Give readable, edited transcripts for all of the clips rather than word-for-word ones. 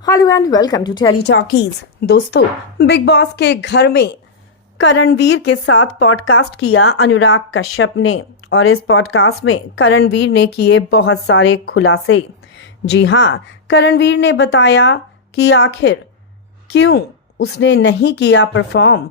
Hello and welcome to tele talkies. दोस्तों, Bigg Boss के घर में करणवीर के साथ पॉडकास्ट किया अनुराग कश्यप ने और इस पॉडकास्ट में करणवीर ने किए बहुत सारे खुलासे। जी हाँ, करणवीर ने बताया कि आखिर क्यों उसने नहीं किया परफॉर्म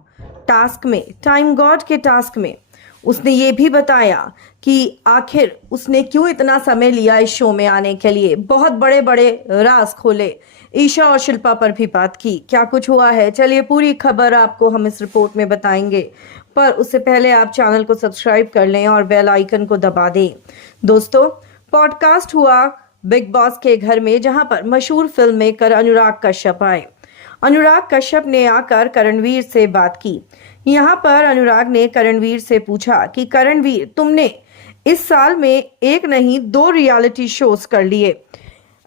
टास्क में, टाइम गॉड के टास्क में। उसने ये भी बताया कि आखिर उसने क्यों इतना समय लिया इस शो में आने के लिए। बहुत बड़े बड़े राज खोले, ईशा और शिल्पा पर भी बात की। क्या कुछ हुआ है, चलिए पूरी खबर आपको हम इस रिपोर्ट में बताएंगे, पर उससे पहले आप चैनल को सब्सक्राइब कर लें और बेल आइकन को दबा दें। दोस्तों, पॉडकास्ट हुआ बिग बॉस के घर में, जहां पर मशहूर फिल्म मेकर अनुराग कश्यप आए। अनुराग कश्यप ने आकर करणवीर से बात की। यहाँ पर अनुराग ने करणवीर से पूछा कि करणवीर, तुमने इस साल में एक नहीं 2 रियलिटी शोज कर लिए।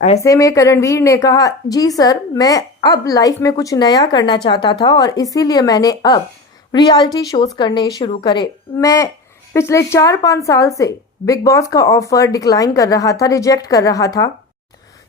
ऐसे में करणवीर ने कहा, जी सर, मैं अब लाइफ में कुछ नया करना चाहता था और इसीलिए मैंने अब रियलिटी शोज करने शुरू करे। मैं पिछले 4-5 साल से बिग बॉस का ऑफर डिक्लाइन कर रहा था, रिजेक्ट कर रहा था,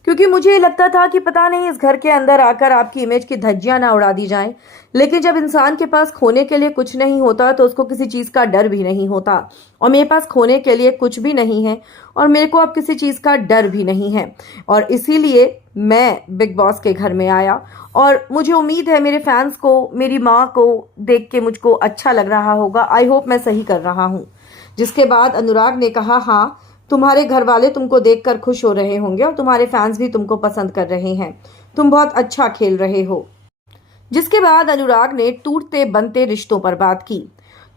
क्योंकि मुझे लगता था कि पता नहीं इस घर के अंदर आकर आपकी इमेज की धज्जियां ना उड़ा दी जाएं। लेकिन जब इंसान के पास खोने के लिए कुछ नहीं होता तो उसको किसी चीज़ का डर भी नहीं होता, और मेरे पास खोने के लिए कुछ भी नहीं है और मेरे को अब किसी चीज़ का डर भी नहीं है। और इसीलिए मैं बिग बॉस के घर में आया और मुझे उम्मीद है मेरे फैंस को, मेरी माँ को देख के मुझको अच्छा लग रहा होगा। आई होप मैं सही कर रहा हूँ। जिसके बाद अनुराग ने कहा, हाँ, तुम्हारे घर वाले तुमको देखकर खुश हो रहे होंगे और तुम्हारे फैंस भी तुमको पसंद कर रहे हैं, तुम बहुत अच्छा खेल रहे हो। जिसके बाद अनुराग ने टूटते बनते रिश्तों पर बात की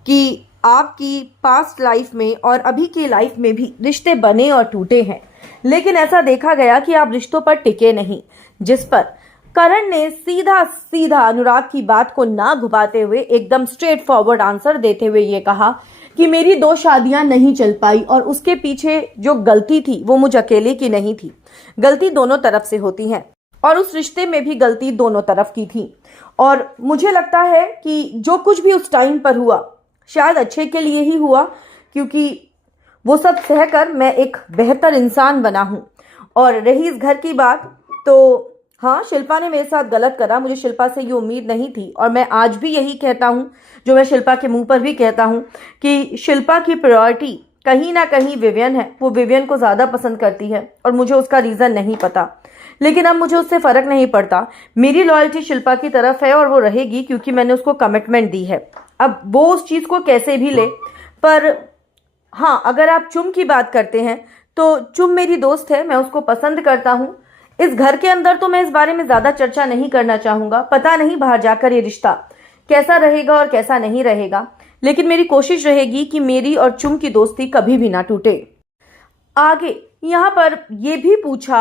कि आपकी पास्ट लाइफ में और अभी की लाइफ में भी रिश्ते बने और टूटे हैं, लेकिन ऐसा देखा गया कि आप रिश्तों पर टिके नहीं। जिस पर करण ने सीधा सीधा अनुराग की बात को ना घुमाते हुए एकदम स्ट्रेट फॉरवर्ड आंसर देते हुए ये कहा कि मेरी 2 शादियां नहीं चल पाई और उसके पीछे जो गलती थी वो मुझ अकेले की नहीं थी। गलती दोनों तरफ से होती है और उस रिश्ते में भी गलती दोनों तरफ की थी। और मुझे लगता है कि जो कुछ भी उस टाइम पर हुआ शायद अच्छे के लिए ही हुआ, क्योंकि वो सब सहकर मैं एक बेहतर इंसान बना हूं। और रही इस घर की बात, तो हाँ, शिल्पा ने मेरे साथ गलत करा। मुझे शिल्पा से ये उम्मीद नहीं थी और मैं आज भी यही कहता हूँ, जो मैं शिल्पा के मुंह पर भी कहता हूँ, कि शिल्पा की प्रायोरिटी कहीं ना कहीं विवियन है। वो विवियन को ज़्यादा पसंद करती है और मुझे उसका रीज़न नहीं पता, लेकिन अब मुझे उससे फ़र्क नहीं पड़ता। मेरी लॉयल्टी शिल्पा की तरफ है और वो रहेगी, क्योंकि मैंने उसको कमिटमेंट दी है। अब वो उस चीज़ को कैसे भी ले। पर हाँ, अगर आप चुम की बात करते हैं तो चुम मेरी दोस्त है, मैं उसको पसंद करता हूँ। इस घर के अंदर तो मैं इस बारे में ज़्यादा चर्चा नहीं करना चाहूँगा, पता नहीं बाहर जाकर ये रिश्ता कैसा रहेगा और कैसा नहीं रहेगा, लेकिन मेरी कोशिश रहेगी कि मेरी और चुम की दोस्ती कभी भी ना टूटे। आगे यहाँ पर यह भी पूछा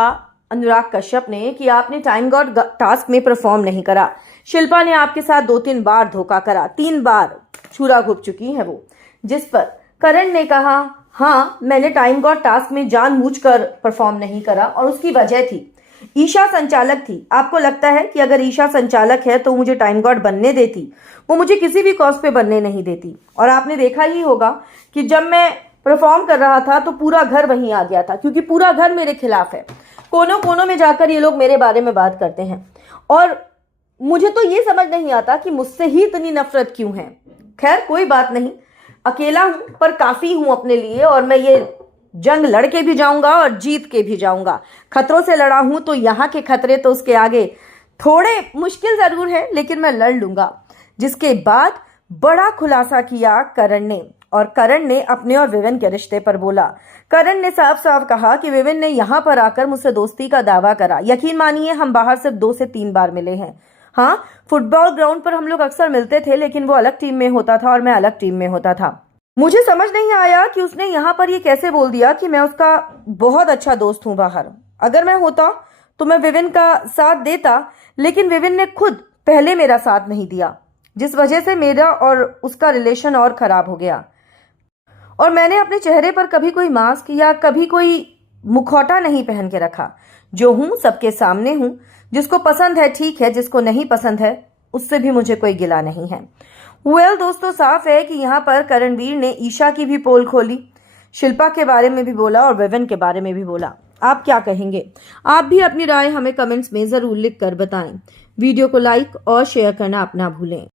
अनुराग कश्यप ने कि आपने टाइम गॉड टास्क में परफॉर्म नहीं करा। शिल्पा ने आपके साथ 2-3 बार धोखा करा, 3 बार छुरा घुप चुकी है वो। जिस पर करण ने कहा, हाँ, मैंने टाइम गॉड टास्क में जानबूझकर परफॉर्म नहीं करा और उसकी वजह थी ईशा संचालक थी। आपको लगता है कि अगर ईशा संचालक है तो मुझे टाइम गॉड बनने देती? वो मुझे किसी भी कॉज पे बनने नहीं देती। और आपने देखा ही होगा कि जब मैं परफॉर्म कर रहा था तो पूरा घर वहीं आ गया था, क्योंकि पूरा घर मेरे खिलाफ है। कोनों कोनों में जाकर ये लोग मेरे बारे में बात करते हैं और मुझे तो ये समझ नहीं आता कि मुझसे ही इतनी नफरत क्यों है। खैर, कोई बात नहीं, अकेला हूं पर काफी हूं अपने लिए, और मैं ये जंग लड़ के भी जाऊंगा और जीत के भी जाऊंगा। खतरों से लड़ा हूं तो यहाँ के खतरे तो उसके आगे थोड़े मुश्किल जरूर है, लेकिन मैं लड़ लूंगा। जिसके बाद बड़ा खुलासा किया करण ने, और करण ने अपने और विविन के रिश्ते पर बोला। करण ने साफ साफ कहा कि विविन ने यहाँ पर आकर मुझसे दोस्ती का दावा करा। यकीन मानिए, हम बाहर सिर्फ 2 से 3 बार मिले हैं। हाँ, फुटबॉल ग्राउंड पर हम लोग अक्सर मिलते थे, लेकिन वो अलग टीम में होता था और मैं अलग टीम में होता था। मुझे समझ नहीं आया कि उसने यहाँ पर ये कैसे बोल दिया कि मैं उसका बहुत अच्छा दोस्त हूँ बाहर। अगर मैं होता तो मैं विविन का साथ देता, लेकिन विविन ने खुद पहले मेरा साथ नहीं दिया, जिस वजह से मेरा और उसका रिलेशन और खराब हो गया। और मैंने अपने चेहरे पर कभी कोई मास्क या कभी कोई मुखौटा नहीं पहन के रखा। जो हूँ सबके सामने हूँ। जिसको पसंद है ठीक है, जिसको नहीं पसंद है उससे भी मुझे कोई गिला नहीं है। दोस्तों, साफ है कि यहाँ पर करणवीर ने ईशा की भी पोल खोली, शिल्पा के बारे में भी बोला और विविन के बारे में भी बोला। आप क्या कहेंगे? आप भी अपनी राय हमें कमेंट्स में ज़रूर लिख कर बताएं। वीडियो को लाइक और शेयर करना आप ना भूलें।